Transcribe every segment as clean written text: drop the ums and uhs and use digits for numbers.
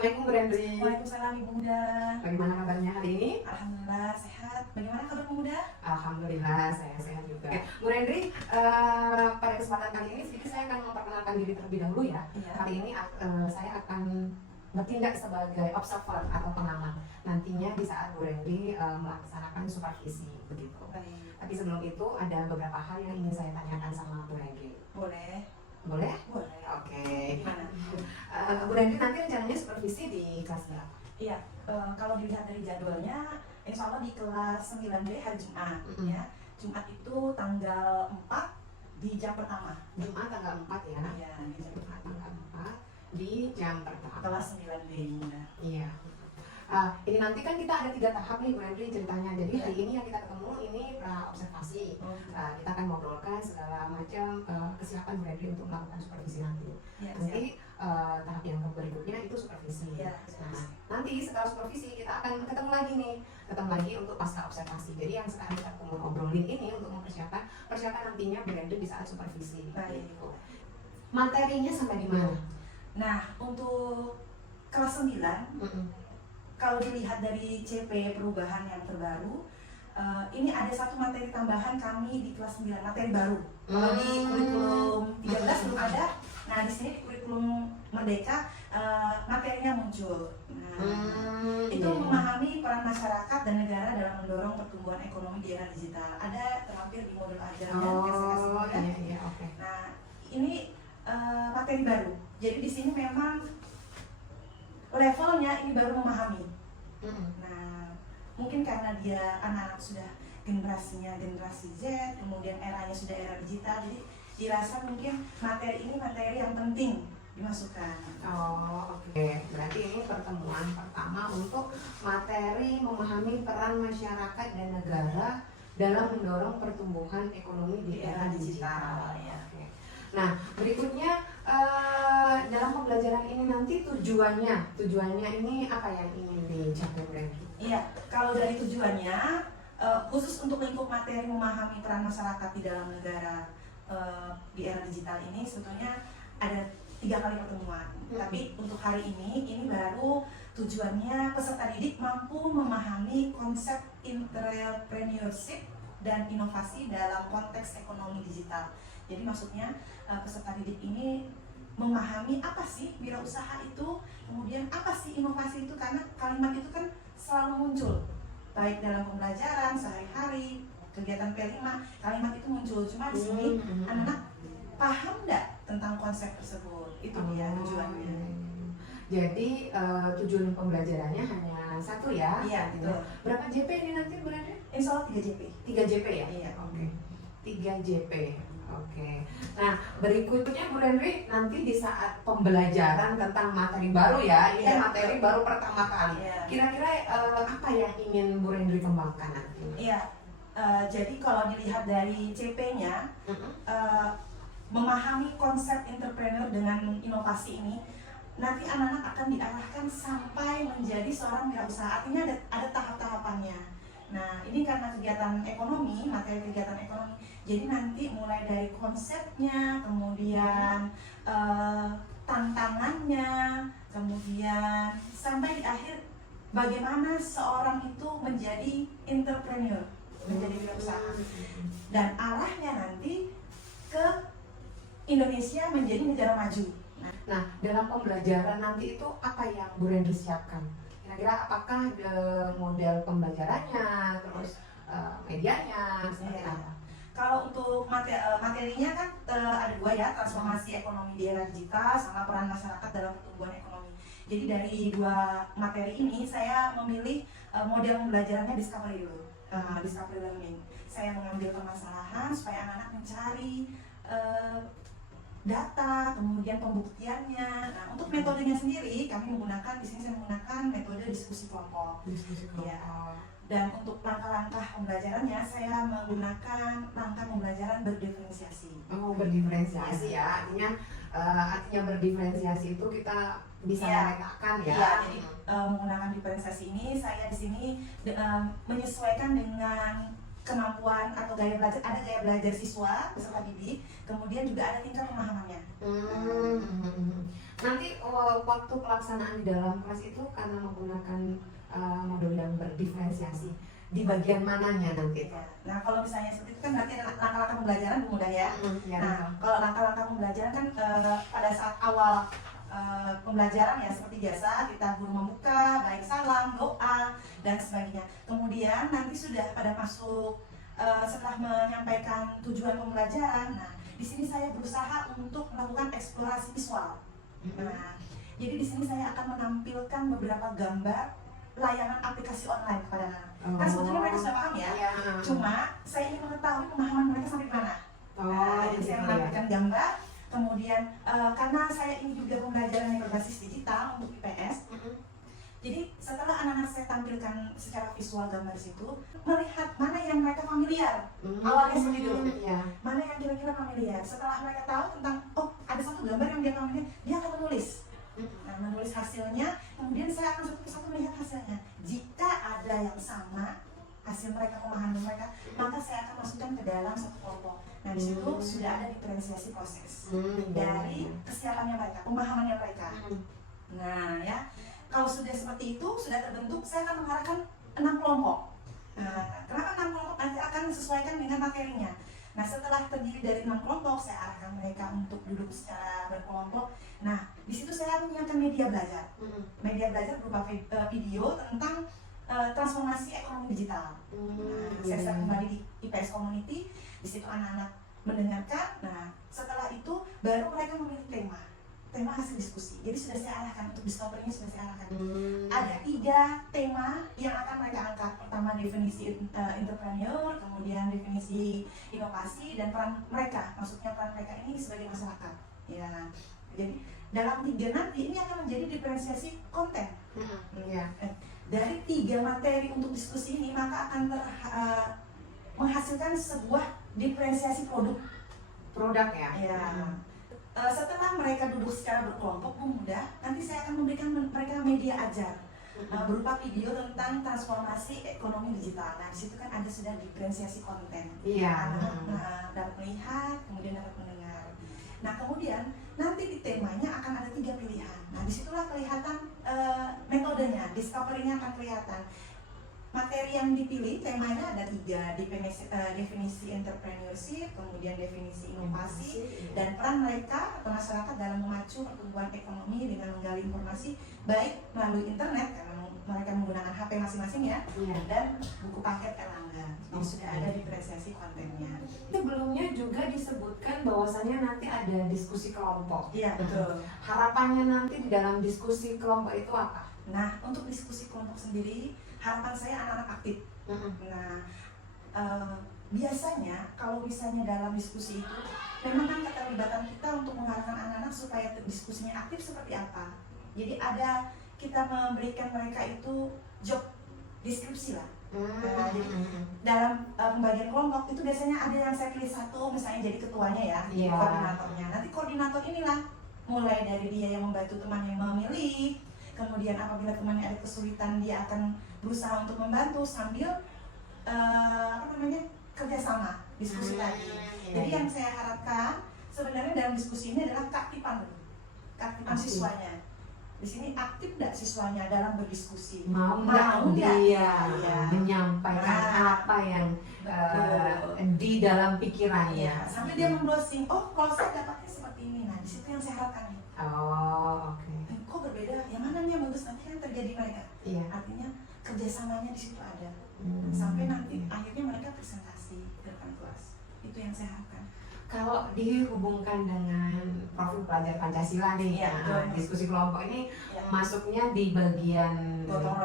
Assalamualaikum Bu Rendri. Waalaikumsalam Ibu Muda. Bagaimana kabarnya hari ini? Alhamdulillah sehat. Bagaimana kabar Bu Muda? Alhamdulillah saya sehat juga. Bu Rendri, pada kesempatan kali ini sedikit saya akan memperkenalkan diri terlebih dahulu ya. Iya. Kali ini saya akan bertindak sebagai observer atau pengamat nantinya di saat Bu Rendri melaksanakan supervisi begitu. Baik. Tapi sebelum itu ada beberapa hal yang ingin saya tanyakan sama Bu Rendri. Boleh. Boleh? Boleh. Oke. Gimana? Bu Rendri nanti rencananya supervisi di kelas berapa? Iya. Kalau dilihat dari jadwalnya, insya Allah di kelas 9B hari Jumat. Ya. Jumat itu tanggal 4 di jam pertama. Jumat tanggal 4 ya? Iya. Di jam Jumat pertama. tanggal 4 di jam pertama. Kelas 9B. Iya. Ini nanti kan kita ada 3 tahap nih Bu Rendri ceritanya. Jadi hari ini yang kita ketemu ini observasi. Kita akan ngobrolkan segala macam kesiapan Bu Rendri untuk melakukan supervisi nanti. Ya, Nanti tahap yang berikutnya itu supervisi. Ya, Nah, nanti setelah supervisi kita akan ketemu lagi untuk pasca observasi. Jadi yang sekarang kita ngobrolin ini untuk mempersiapkan nantinya Bu Rendri di saat supervisi. Baik. Gitu. Materinya sampai di mana? Nah, untuk kelas 9, kalau dilihat dari CP perubahan yang terbaru, ini ada satu materi tambahan kami di kelas 9, materi baru. Kalau di kurikulum 13 belum ada, nah di sini di kurikulum Merdeka materinya muncul. Nah, itu memahami peran masyarakat dan negara dalam mendorong pertumbuhan ekonomi di era digital. Ada terlampir di modul ajar dan iya, oke. Nah, ini materi baru. Jadi di sini memang levelnya ini baru memahami. Nah, mungkin karena dia anak-anak sudah generasinya generasi Z, kemudian eranya sudah era digital, jadi dirasa mungkin materi ini materi yang penting dimasukkan. Oh, oke. Berarti ini pertemuan pertama untuk materi memahami peran masyarakat dan negara dalam mendorong pertumbuhan ekonomi di era digital. Ya. Oke. Nah, berikutnya dalam pembelajaran ini nanti tujuannya ini apa yang ingin dicapai Bu Rendri? Iya, kalau dari tujuannya khusus untuk lingkup materi memahami peran masyarakat di dalam negara di era digital ini sebetulnya ada 3 kali pertemuan. Tapi untuk hari ini baru tujuannya peserta didik mampu memahami konsep entrepreneurship dan inovasi dalam konteks ekonomi digital. Jadi maksudnya peserta didik ini memahami apa sih wirausaha itu, kemudian apa sih inovasi itu, karena kalimat itu kan selalu muncul baik dalam pembelajaran sehari-hari, kegiatan P5, kalimat itu muncul. Cuma di sini anak-anak paham nggak tentang konsep tersebut? Itu dia tujuannya. Jadi tujuan pembelajarannya hanya satu ya? Iya, betul. Berapa JP ini nanti Bu Rendri? Insya Allah 3 JP. 3 JP ya? Iya. Oke. 3 JP. Oke. Nah, berikutnya Bu Rendri nanti di saat pembelajaran tentang materi baru ya, ini kan materi baru pertama kali. Iya. Kira-kira apa yang ingin Bu Rendri kembangkan nanti? Iya. Jadi kalau dilihat dari CP-nya, memahami konsep entrepreneur dengan inovasi ini, nanti anak-anak akan diarahkan sampai menjadi seorang wirausaha. Artinya ada tahap-tahapannya. Nah, ini karena kegiatan ekonomi, materi kegiatan ekonomi, jadi nanti mulai dari konsepnya, kemudian tantangannya, kemudian sampai di akhir bagaimana seorang itu menjadi entrepreneur, menjadi wirausaha, dan arahnya nanti ke Indonesia menjadi negara maju. Nah, dalam pembelajaran nanti itu apa yang Bu Rendri siapkan? Kira-kira apakah model pembelajarannya, terus medianya, seperti apa? Kalau untuk materinya kan ada 2 ya, transformasi ekonomi di era digital sama peran masyarakat dalam pertumbuhan ekonomi. Jadi dari 2 materi ini saya memilih model pembelajarannya discovery dulu, discovery learning. Saya mengambil permasalahan supaya anak-anak mencari data, kemudian pembuktiannya. Nah, untuk metodenya sendiri kami menggunakan, di sini saya menggunakan metode diskusi kelompok. Ya. Dan untuk langkah-langkah pembelajarannya saya menggunakan langkah pembelajaran berdiferensiasi. Oh, berdiferensiasi ya. Artinya berdiferensiasi itu kita bisa memetakan ya. Iya, jadi menggunakan diferensiasi ini saya di sini menyesuaikan dengan kemampuan atau gaya belajar, ada gaya belajar siswa beserta didik, kemudian juga ada tingkat pemahamannya. Nanti waktu pelaksanaan di dalam kelas itu karena menggunakan modul yang berdiferensiasi, di bagian mananya nanti? Ya. Nah, kalau misalnya seperti itu kan berarti ada langkah-langkah pembelajaran Bu Muda ya. Ya, Nah, kalau langkah-langkah pembelajaran kan pada saat awal pembelajaran ya seperti biasa kita guru membuka, baik salam, doa dan sebagainya. Kemudian nanti sudah pada masuk setelah menyampaikan tujuan pembelajaran. Nah, di sini saya berusaha untuk melakukan eksplorasi visual. Nah, jadi di sini saya akan menampilkan beberapa gambar layanan aplikasi online kepada anak. Kan sebetulnya mereka sudah paham ya. Cuma saya ingin mengetahui pemahaman mereka sampai mana. Nah, jadi saya menampilkan gambar. Kemudian karena saya ini juga pembelajaran yang berbasis digital untuk IPS, jadi setelah anak-anak saya tampilkan secara visual gambar di situ, melihat mana yang mereka familiar, awalnya seperti dulu, mana yang kira-kira familiar. Setelah mereka tahu tentang, oh ada satu gambar yang dia familiar, dia akan menulis. Nah, menulis hasilnya, kemudian saya akan satu persatu melihat hasilnya. Jika ada yang sama hasil mereka, pemahaman mereka, maka saya akan masukkan ke dalam satu kelompok. Nah, di situ sudah ada diferensiasi proses dari kesiapannya mereka, pemahamannya mereka. Nah, ya, kalau sudah seperti itu, sudah terbentuk, saya akan mengarahkan 6 kelompok. Nah, kenapa 6 kelompok? Nanti akan disesuaikan dengan materinya. Nah, setelah terdiri dari 6 kelompok, saya arahkan mereka untuk duduk secara berkelompok. Nah, di situ saya menyiapkan media belajar. Media belajar berupa video tentang transformasi ekonomi digital. Nah, saya share kembali di IPS Community. Di situ anak-anak mendengarkan. Nah, setelah itu baru mereka memilih tema hasil diskusi. Jadi sudah saya arahkan untuk discovery-nya, sudah saya arahkan. Ada 3 tema yang akan mereka angkat. Pertama definisi entrepreneur, kemudian definisi inovasi, dan peran mereka. Maksudnya peran mereka ini sebagai masyarakat. Ya, jadi dalam 3 nanti ini akan menjadi diferensiasi konten. Dari 3 materi untuk diskusi ini maka akan menghasilkan sebuah diferensiasi produk ya. Setelah mereka duduk secara berkelompok mudah, nanti saya akan memberikan mereka media ajar berupa video tentang transformasi ekonomi digital. Nah, di situ kan ada sudah diferensiasi konten. Anak dapat melihat, kemudian dapat mendengar. Nah, kemudian nanti di temanya akan ada 3 pilihan. Nah, disitulah kelihatan metodenya, discovery-nya akan kelihatan. Materi yang dipilih, temanya ada 3, definisi entrepreneurship, kemudian definisi inovasi, dan peran mereka atau masyarakat dalam memacu pertumbuhan ekonomi dengan menggali informasi baik melalui internet, karena mereka menggunakan HP masing-masing ya, dan buku paket Erlangga. Jadi sudah ada diferensiasi kontennya. Sebelumnya juga disebutkan bahwasannya nanti ada diskusi kelompok. Iya, betul. Harapannya nanti di dalam diskusi kelompok itu apa? Nah, untuk diskusi kelompok sendiri, harapan saya anak-anak aktif. Nah, biasanya kalau misalnya dalam diskusi itu, memang kan keterlibatan kita untuk mengarahkan anak-anak supaya diskusinya aktif seperti apa. Jadi ada kita memberikan mereka itu job deskripsi lah. Nah, jadi dalam pembagian kelompok itu biasanya ada yang saya pilih satu, misalnya jadi ketuanya ya, koordinatornya. Nanti koordinator inilah mulai dari dia yang membantu teman yang memilih, kemudian apabila temannya ada kesulitan dia akan berusaha untuk membantu sambil kerjasama diskusi tadi. Jadi yang saya harapkan sebenarnya dalam diskusi ini adalah keaktifan siswanya. Di sini aktif nggak siswanya dalam berdiskusi? Mau nggak dia menyampaikan apa yang di dalam pikirannya? Sampai dia membrowsing, oh kalau saya dapatnya seperti ini. Nah, di situ yang saya harapkan. Kok berbeda? Yang mana nih yang bagus? Nanti kan terjadi mereka. Artinya kerjasamanya di situ ada. Sampai nanti akhirnya mereka presentasi di depan kelas. Itu yang saya harapkan. Kalau dihubungkan dengan profil pelajar Pancasila nih, diskusi kelompok ini masuknya di bagian gotong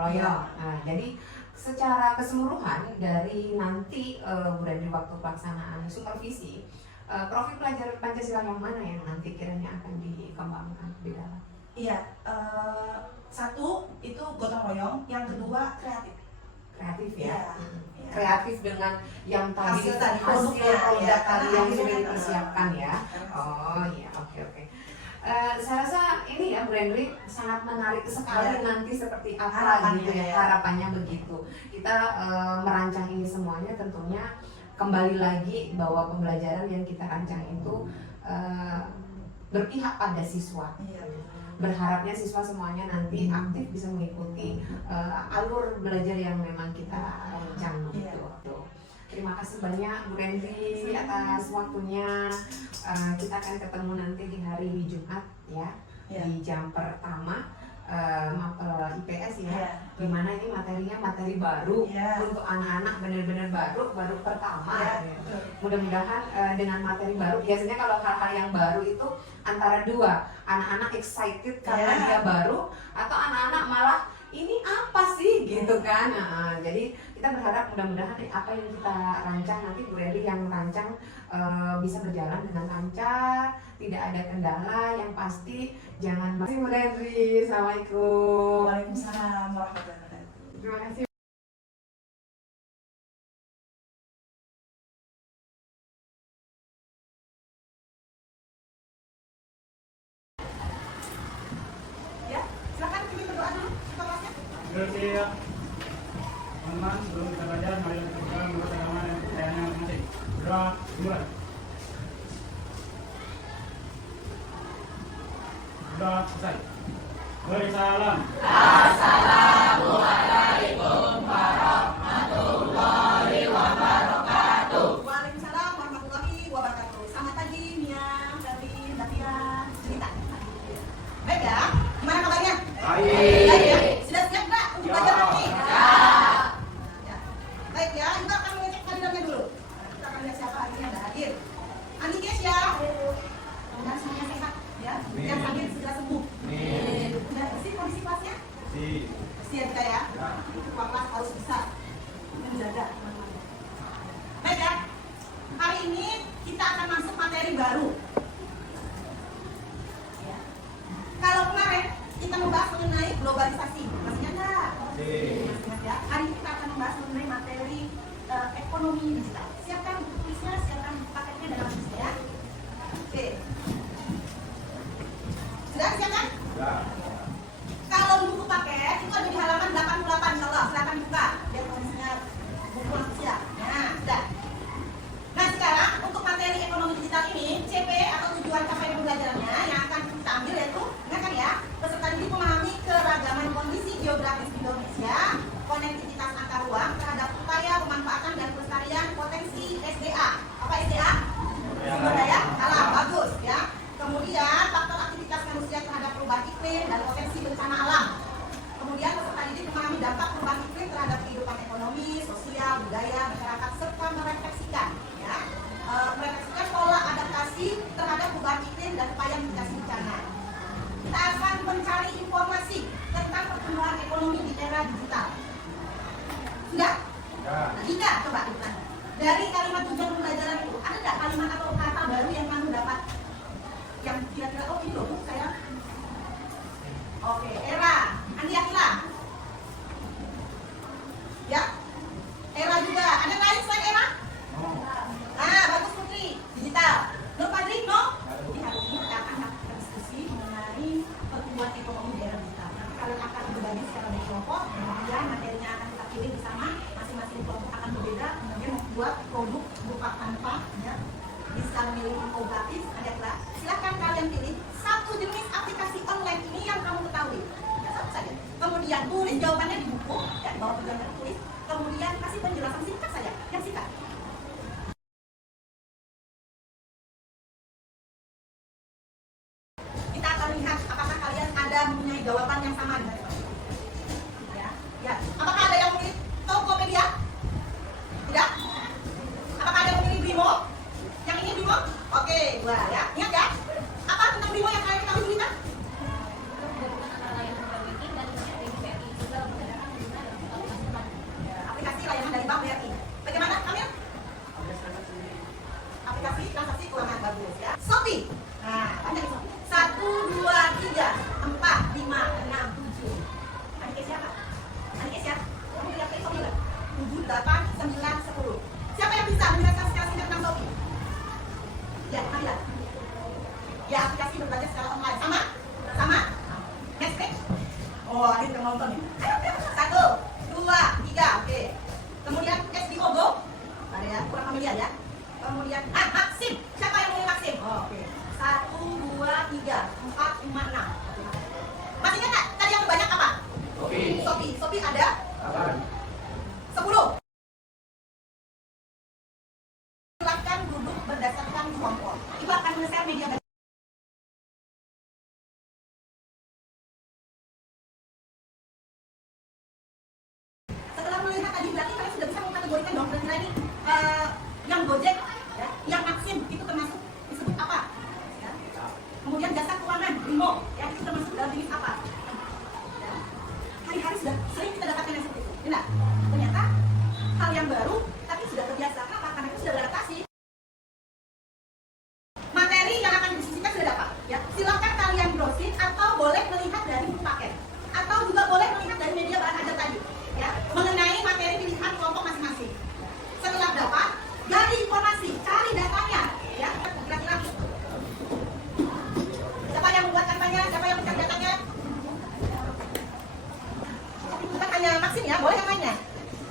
royong. Nah, jadi secara keseluruhan dari nanti dari waktu pelaksanaan supervisi, profil pelajar Pancasila yang mana yang nanti kiranya akan dikembangkan di dalam? Satu itu gotong royong, yang kedua kreatif ya. Kreatif dengan yang tadi hasil produk tadi yang sudah dipersiapkan ya. Oke. Saya rasa ini ya Bu Henry sangat menarik sekali nanti seperti apa Harapannya, gitu ya, ya. harapannya begitu. Kita merancang ini semuanya tentunya kembali lagi bahwa pembelajaran yang kita rancang itu berpihak pada siswa. Iya. Berharapnya siswa semuanya nanti aktif bisa mengikuti alur belajar yang memang kita rancang gitu. Terima kasih banyak Bu Rendri atas waktunya. Kita akan ketemu nanti di hari Jumat ya, di jam pertama mapel IPS ya, dimana ini materinya materi baru untuk anak-anak, benar-benar baru pertama. Mudah-mudahan dengan materi baru, biasanya kalau hal-hal yang baru itu antara dua, anak-anak excited karena dia baru, atau anak-anak malah ini apa sih gitu kan. Jadi kita berharap mudah-mudahan apa yang kita rancang nanti Bu Rendri yang rancang bisa berjalan dengan lancar, tidak ada kendala, yang pasti jangan. Terima kasih Bu Rendri. Assalamualaikum. Waalaikumsalam warahmatullahi wabarakatuh. Terima kasih. Ya, silakan kita berdoa dulu. Berarti ya, teman-teman belum kita belajar, mari kita buka menurut agama dan kepercayaannya masing-masing. Berdoa dimulai. Berdoa selesai. Beri salam. Waalaikumsalam warahmatullahi wabarakatuh. Selamat pagi, Mia, Darwin, Davia, Jelita. Baik ya, gimana kabarnya? Baik ya? Sudah siap nggak untuk belajar nanti? Ya. Baik ya, kita akan mengecek kehadirannya dulu. Kita akan lihat siapa hari ini yang ada hadir. Andi Kes ya. Dan semuanya sehat ya. Yang sakit segera sembuh. Sudah bersih kondisi kelasnya? Bersih ya kita ya. Ketua kelas harus bisa menjaga teman-teman. Baik ya, hari ini kita akan masuk materi baru. Ya. Kalau kemarin kita membahas mengenai globalisasi, masih ingat nggak? Masih ingat ya. Hari ini kita akan membahas mengenai materi ekonomi digital. Siapkan buku tulisnya, siapkan buku paketnya dalam tulisnya ya. Oke. Sudah siapkan? Kalau buku paket itu ada di halaman 88 insya Allah. Silakan buka biar kondisinya buku langsung siap. Nah, sudah. Nah sekarang untuk materi ekonomi digital ini CP atau tujuan capaian pembelajarannya yang akan kita ambil yaitu, ingatkan ya, peserta didik memahami keragaman kondisi geografis Indonesia, konektivitas antar ruang terhadap upaya pemanfaatan dan pelestarian potensi SDA. Apa SDA? Sumber daya alam, bagus ya. Kemudian faktor aktivitas manusia terhadap perubahan iklim dan potensi bencana alam. Kemudian peserta didik memahami dampak perubahan iklim terhadap kehidupan ekonomi, sosial, budaya, masyarakat serta merefleksikan merefleksikan pola adaptasi terhadap perubahan iklim dan upaya mitigasi bencana. Kita akan mencari informasi tentang pertumbuhan ekonomi di era digital. Sudah? Jika coba lihat dari kalimat tujuan pembelajaran itu ada nggak kalimat atau kata baru yang kamu dapat yang kira-kira oh ini loh saya. Oke, era Andi Akila. Ya, era juga. Ada lain selain era? Ah, bagus Putri. Digital. Nur Padri, no? Jadi hari ini kita akan berdiskusi mengenai pertumbuhan ekonomi di era digital. Nanti kalian akan berbagi secara berkelompok, kemudian materinya akan kita pilih bersama. Masing-masing kelompok akan berbeda, kemudian membuat produk berupa tanpa, ya. Di skala milih infografis, ada kelas. Silahkan kalian pilih satu jenis aplikasi online ini yang kamu ketahui. Ya, satu saja. Kemudian tulis jawabannya di buku, ya, bawa jawabannya tulis. Kemudian kasih penjelasan singkat saja, yang singkat. Kita akan lihat apakah kalian ada mempunyai jawaban yang sama dengan itu. Ya, ya. Apakah ada yang memilih Tokopedia? Tidak? Apakah ada yang memilih Brimo? Yang ini Brimo? Oke, dua ya. Ingat ya. Apa tentang Brimo yang kalian ketahui cerita? Aplikasi layanan dari Bank BRI. Bagaimana kalian? Aplikasi transaksi keuangan bagus ya. Shopee. Nah, banyak itu. 1, 2, 3, 4, 5, 6, 7. Adik siapa? Adik siapa? Kamu lihat ke Shopee nggak? 7, 8, 9, 10. Siapa yang bisa menjelaskan secara singkat tentang Shopee? Ya, Nabila. Ya, aplikasi berbelanja secara online. Sama? Sama? Oh, Adit yang nonton nih. 1, 2, 3, oke. Kemudian SBO go. Ada ya, kurang familiar ya. Kemudian Maxim. Siapa yang mulai Maxim? Oh, oke. 1, 2, 3, 4, 5, 6. Masih ingat nggak? Tadi yang banyak apa? Sophie ada 10. Silakan duduk berdasarkan kelompok. Ibu akan men-share media. Setelah melihat tadi berarti kalian sudah bisa mengkategorikan dong kira-kira ini yang Gojek, ya, yang Maxim itu termasuk disebut apa? Ya. Kemudian jasa keuangan, Brimo, ya, itu termasuk dalam jenis apa? Ya. Hari-hari sudah sering kita dapatkan yang seperti itu. Benar? Ternyata hal yang baru tapi sudah terbiasa. Kenapa? Karena itu sudah beradaptasi. Materi yang akan didiskusikan sudah dapat. Ya. Silakan kalian browsing atau boleh melihat dari buku paket atau juga boleh melihat dari media bahan ajar tadi. Ya, mengenai materi pilihan kelompok masing-masing. Setelah dapat, gali informasi, cari datanya. Ya, kira-kira siapa yang membuat kampanye, siapa yang mencari datanya? Bukan hanya Maxim ya, boleh yang lainnya.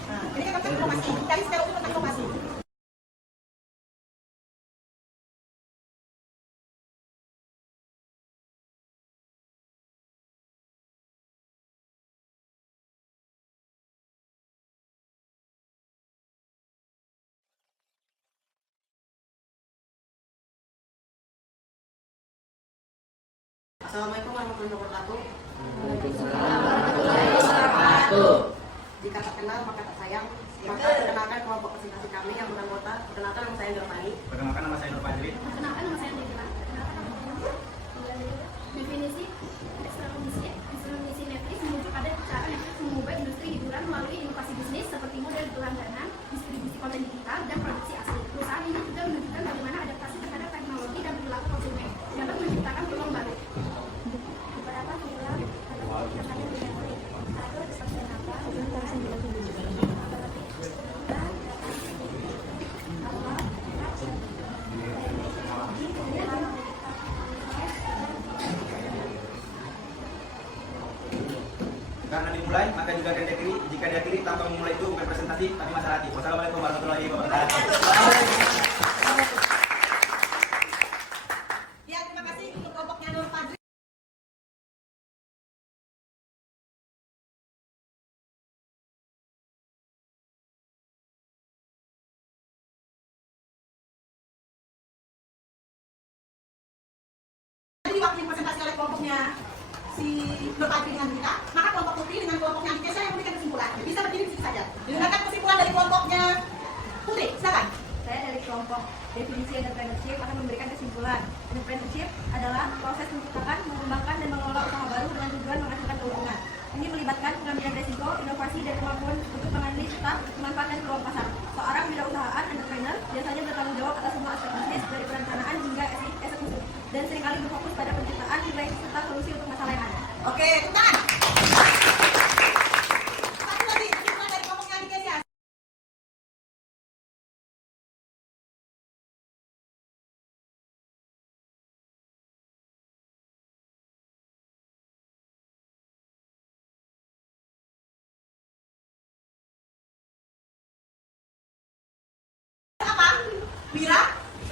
Nah, ini kan tentang informasi, cari secara umum tentang informasi. Assalamualaikum warahmatullahi wabarakatuh. Jika tak kenal maka tak sayang. Maka perkenalkan kelompok presentasi kami yang beranggota. Perkenalkan nama saya Germani. Perkenalkan nama saya Nur Fajri. Perkenalkan nama saya Nidila. Definisi instrumensi Netflix merujuk pada cara Netflix mengubah industri hiburan melalui inovasi bisnis seperti model berlangganan, distribusi konten digital, dan produksi asli. Perusahaan ini juga menunjukkan bagaimana adaptasi terhadap teknologi dan perilaku konsumen dapat menciptakan peluang baru. Beberapa film atau terkait dengan atau seperti apa? Karena dimulai, maka juga diakhiri. Jika diakhiri tanpa memulai itu bukan presentasi, tapi masalah hati. Wassalamualaikum warahmatullahi wabarakatuh. Ya, terima kasih untuk kelompoknya Nur Fajri. Jadi waktu presentasi oleh kelompoknya si Nur Fajri dengan kita, maka kelompok Putri dengan kelompoknya Nikesha yang memberikan kesimpulan. Bisa berdiri di situ saja. Dengarkan kesimpulan dari kelompoknya Putri, silakan. Saya dari kelompok definisi entrepreneurship akan memberikan kesimpulan. Entrepreneurship adalah proses menciptakan, mengembangkan, dan mengelola usaha baru dengan tujuan menghasilkan keuntungan. Ini melibatkan pengambilan risiko, inovasi, dan kemampuan untuk menganalisis serta memanfaatkan peluang pasar. Seorang wirausahaan entrepreneur biasanya bertanggung jawab atas semua aspek bisnis dari perencanaan hingga eksekusi, dan seringkali berfokus pada penciptaan nilai serta solusi untuk masalah yang ada. Oke, tepuk tangan. Satu lagi kesimpulan dari kelompoknya Nikesha.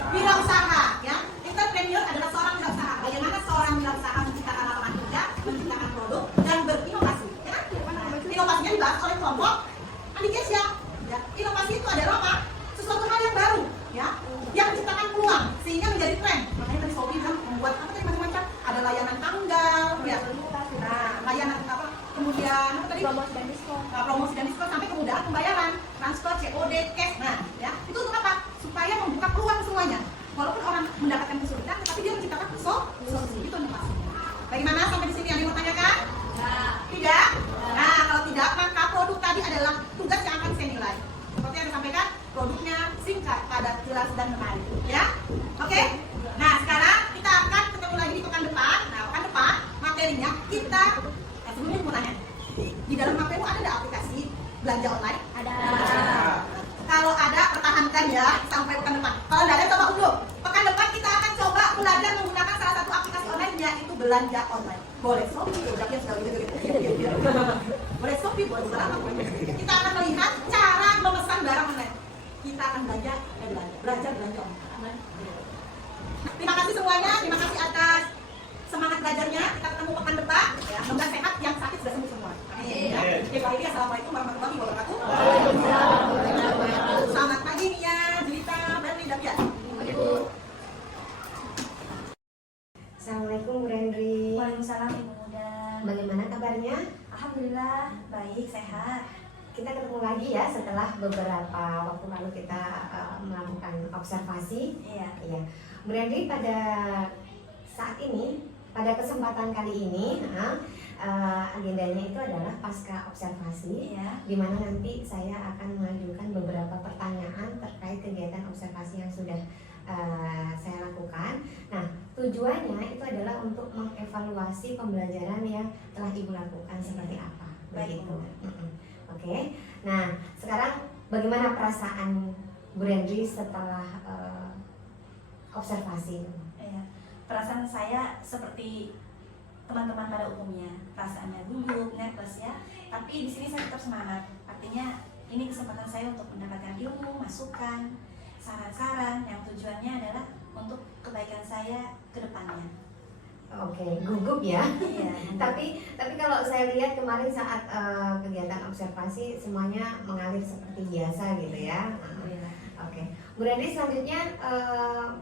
Wirausaha, ya. Entrepreneur adalah seorang wirausaha. Bagaimana seorang wirausaha menciptakan lapangan kerja, menciptakan produk, dan berinovasi. Ya. Inovasinya dibahas oleh kelompok Nikesha. Ya. Inovasi itu adalah apa? Sesuatu hal yang baru, ya, yang menciptakan peluang sehingga menjadi tren. Makanya tadi Sophie bilang membuat apa tadi macam-macam. Ada layanan tanggal, ya. Nah, layanan apa? Kemudian apa tadi? Promosi dan diskon. Promosi dan diskon sampai kemudahan pembayaran, transfer, COD, cash. Nah, ya, itu untuk apa? Supaya membuka peluang semuanya. Walaupun orang mendapatkan kesulitan, tetapi dia menciptakan solusi. Itu inovasi. Bagaimana sampai di sini yang mau tanyakan? Tidak? Nah, kalau tidak, maka produk tadi adalah tugas yang akan saya nilai. Seperti yang disampaikan, produknya singkat, padat, jelas, dan menarik. Ya? Oke? Nah, sekarang kita akan ketemu lagi di pekan depan. Nah, pekan depan materinya kita sebelumnya mau tanya. Di dalam HP-mu ada nggak aplikasi belanja online? Ada. Kalau ada, pertahankan ya sampai pekan depan. Kalau tidak ada, coba unduh. Pekan depan kita akan coba belajar menggunakan salah satu aplikasi online, yaitu belanja online. boleh Shopee, udah sudah gitu. Boleh Shopee, boleh apa pun. Kita akan melihat cara memesan barang online. Kita akan belajar online. Terima kasih semuanya, terima kasih atas semangat belajarnya. Kita ketemu pekan depan. Ya, semoga sehat, yang sakit sudah sembuh semua. Amin. Ya. Oke, Pak Edi, assalamualaikum warahmatullahi wabarakatuh. Selamat pagi Nia, Jelita, Berli, dan Pia. Assalamualaikum Bu Rendri. Waalaikumsalam Ibu Muda. Bagaimana kabarnya? Alhamdulillah baik, sehat. Kita ketemu lagi ya setelah beberapa waktu lalu kita melakukan observasi. Iya. Iya. Bu Rendri, pada saat ini, pada kesempatan kali ini, agendanya itu adalah pasca observasi, Iya. di mana nanti saya akan mengajukan beberapa pertanyaan terkait kegiatan observasi yang sudah saya lakukan. Nah, tujuannya itu adalah untuk mengevaluasi pembelajaran yang telah Ibu lakukan seperti apa. Baik, Begitu. Bu. Oke. Nah, sekarang bagaimana perasaan Bu Rendri setelah observasi? Iya. Perasaan saya seperti teman-teman pada umumnya, perasaannya gugup, nervous ya. Tapi di sini saya tetap semangat. Artinya ini kesempatan saya untuk mendapatkan ilmu, masukan, saran-saran yang tujuannya adalah untuk kebaikan saya ke depannya. Oke, gugup ya. Iya. Tapi kalau saya lihat kemarin saat kegiatan observasi semuanya mengalir seperti biasa gitu ya. Alhamdulillah. Oke, Bu Rendri, selanjutnya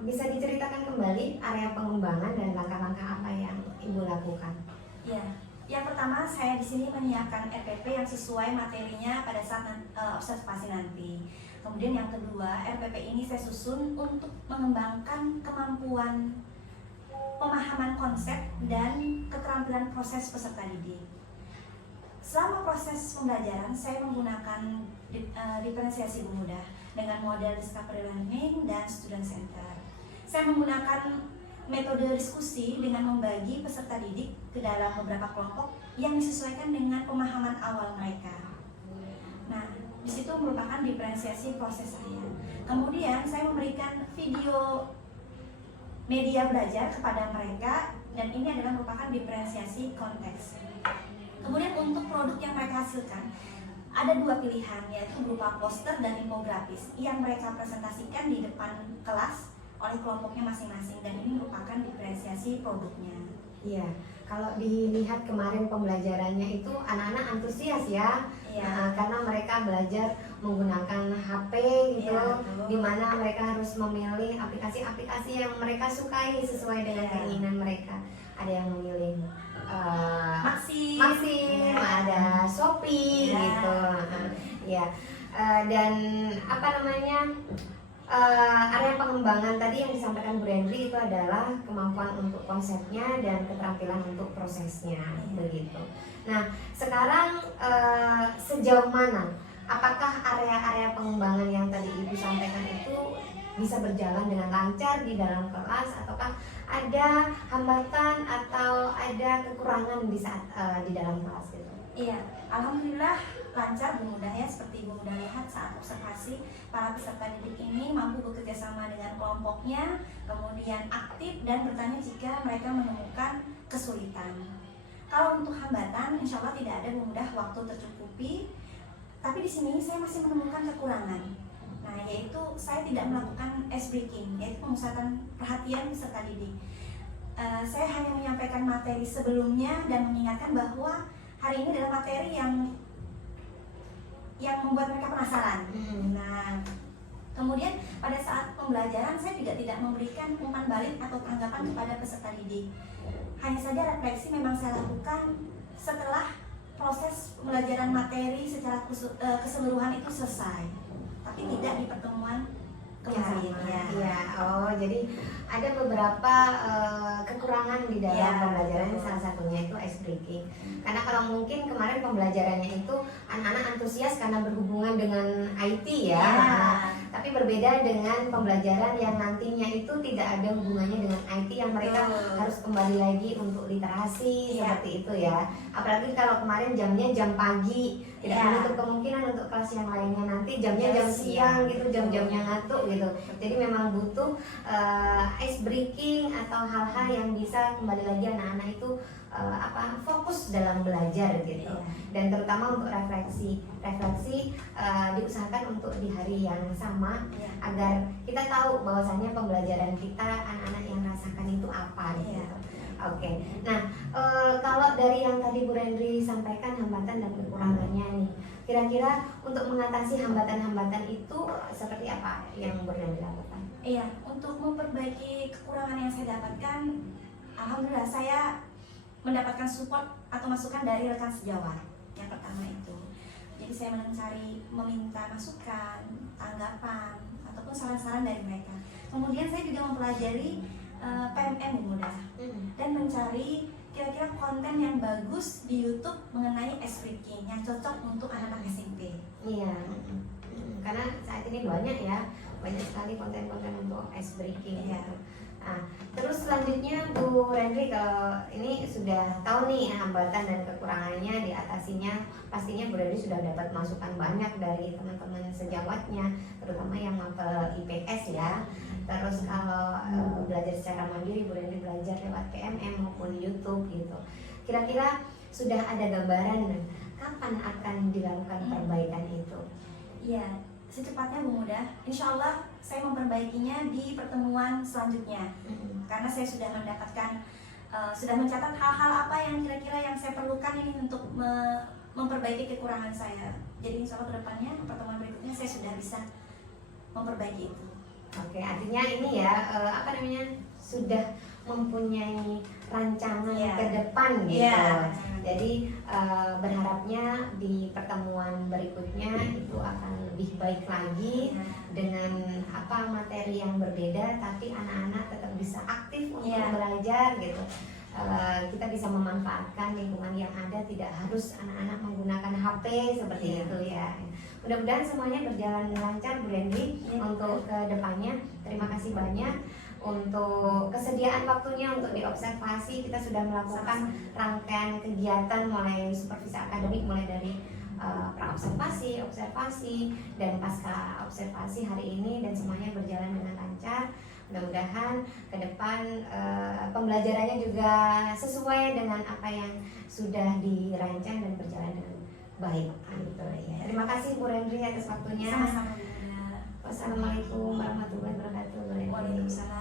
bisa diceritakan kembali area pengembangan dan langkah-langkah apa yang Ibu lakukan? Iya. Yang pertama, saya di sini menyiapkan RPP yang sesuai materinya pada saat observasi nanti. Kemudian yang kedua, RPP ini saya susun untuk mengembangkan kemampuan pemahaman konsep dan keterampilan proses peserta didik. Selama proses pembelajaran, saya menggunakan diferensiasi mudah dengan model discovery learning dan student center. Saya menggunakan metode diskusi dengan membagi peserta didik ke dalam beberapa kelompok yang disesuaikan dengan pemahaman awal mereka. Nah, di situ merupakan diferensiasi proses saya. Kemudian saya memberikan video media belajar kepada mereka dan ini adalah merupakan diferensiasi konteks. Kemudian untuk produk yang mereka hasilkan ada dua pilihan, yaitu berupa poster dan infografis yang mereka presentasikan di depan kelas oleh kelompoknya masing-masing dan ini merupakan diferensiasi produknya. Iya, kalau dilihat kemarin pembelajarannya itu anak-anak antusias ya. Iya. Karena mereka belajar menggunakan HP gitu, Iya, betul. di mana mereka harus memilih aplikasi-aplikasi yang mereka sukai sesuai dengan Iya. keinginan mereka. Ada yang memilih Maxim, Maxim, Iya. ada Shopee Iya. gitu. Ya, dan apa namanya? Area pengembangan tadi yang disampaikan Bu Rendri itu adalah kemampuan untuk konsepnya dan keterampilan untuk prosesnya, begitu. Nah, sekarang sejauh mana? Apakah area-area pengembangan yang tadi Ibu sampaikan itu bisa berjalan dengan lancar di dalam kelas, ataukah ada hambatan atau ada kekurangan di saat di dalam kelas gitu? Iya, alhamdulillah lancar Bu Muda ya, seperti Ibu Muda lihat saat observasi para peserta didik ini mampu bekerja sama dengan kelompoknya, kemudian aktif dan bertanya jika mereka menemukan kesulitan. Kalau untuk hambatan, insya Allah tidak ada Bu Muda, waktu tercukupi. Tapi di sini saya masih menemukan kekurangan. Nah, yaitu saya tidak melakukan ice breaking, yaitu pemusatan perhatian peserta didik. Saya hanya menyampaikan materi sebelumnya dan mengingatkan bahwa hari ini adalah materi yang membuat mereka penasaran. Nah, kemudian pada saat pembelajaran saya juga tidak memberikan umpan balik atau tanggapan kepada peserta didik. Hanya saja refleksi memang saya lakukan setelah proses pembelajaran materi secara keseluruhan itu selesai, tapi tidak di pertemuan kemarin. Iya. Oh, jadi ada beberapa kekurangan di dalam Iya, pembelajaran, betul. salah satunya itu ice breaking. Karena kalau mungkin kemarin pembelajarannya itu anak-anak antusias karena berhubungan dengan IT ya. Iya. Tapi berbeda dengan pembelajaran yang nantinya itu tidak ada hubungannya dengan IT yang mereka Betul. harus kembali lagi untuk literasi Iya. seperti itu ya. Apalagi kalau kemarin jamnya jam pagi, tidak Iya. menutup kemungkinan untuk kelas yang lainnya nanti jamnya Jam jam siang siang. gitu, jam-jamnya ngantuk gitu. Jadi memang butuh ice breaking atau hal-hal yang bisa kembali lagi anak-anak itu fokus dalam belajar gitu. Iya. Dan terutama untuk refleksi diusahakan untuk di hari yang sama Iya. agar kita tahu bahwasannya pembelajaran kita anak-anak yang rasakan itu apa gitu. Iya. Oke, nah kalau dari yang tadi Bu Rendri sampaikan hambatan dan kekurangannya nih, kira-kira untuk mengatasi hambatan-hambatan itu seperti apa yang Bu Rendri lakukan? Iya, untuk memperbaiki kekurangan yang saya dapatkan, alhamdulillah saya mendapatkan support atau masukan dari rekan sejawat. Yang pertama itu, jadi saya meminta masukan, tanggapan, ataupun saran-saran dari mereka. Kemudian saya juga mempelajari PMM mudah dan mencari kira-kira konten yang bagus di YouTube mengenai ice breaking yang cocok untuk anak-anak SMP. Iya, karena saat ini banyak sekali konten-konten untuk ice breaking. Iya. Gitu. Nah, terus selanjutnya Bu Rendri, kalau ini sudah tahu nih hambatan dan kekurangannya diatasinya, pastinya Bu Rendri sudah dapat masukan banyak dari teman-teman sejawatnya, terutama yang mapel IPS ya. Terus kalau belajar secara mandiri, Bu Rendri belajar lewat PMM maupun YouTube gitu. Kira-kira sudah ada gambaran kapan akan dilakukan perbaikan itu? Iya, secepatnya Bu Muda. Insya Allah saya memperbaikinya di pertemuan selanjutnya. Karena saya sudah mendapatkan, sudah mencatat hal-hal apa yang kira-kira yang saya perlukan ini untuk memperbaiki kekurangan saya. Jadi insya Allah kedepannya pertemuan berikutnya saya sudah bisa memperbaiki itu. Oke, artinya ini ya sudah mempunyai rancangan Iya. ke depan gitu. Iya. Jadi berharapnya di pertemuan berikutnya itu akan lebih baik lagi dengan materi yang berbeda, tapi anak-anak tetap bisa aktif untuk Iya. belajar gitu. Kita bisa memanfaatkan lingkungan yang ada, tidak harus anak-anak menggunakan HP seperti Iya. itu ya. Mudah-mudahan semuanya berjalan lancar Bu Rendri Iya. untuk ke depannya. Terima kasih banyak untuk kesediaan waktunya untuk diobservasi. Kita sudah melakukan rangkaian kegiatan mulai supervisi akademik, mulai dari praobservasi, observasi, dan pasca observasi hari ini, dan semuanya berjalan dengan lancar. Mudah-mudahan ke depan pembelajarannya juga sesuai dengan apa yang sudah dirancang dan berjalan dengan baik gitu ya. Terima kasih Bu Rendri atas waktunya. Sama-sama Bu Muda. Wassalamualaikum warahmatullahi wabarakatuh. Bu Rendri. Waalaikumsalam.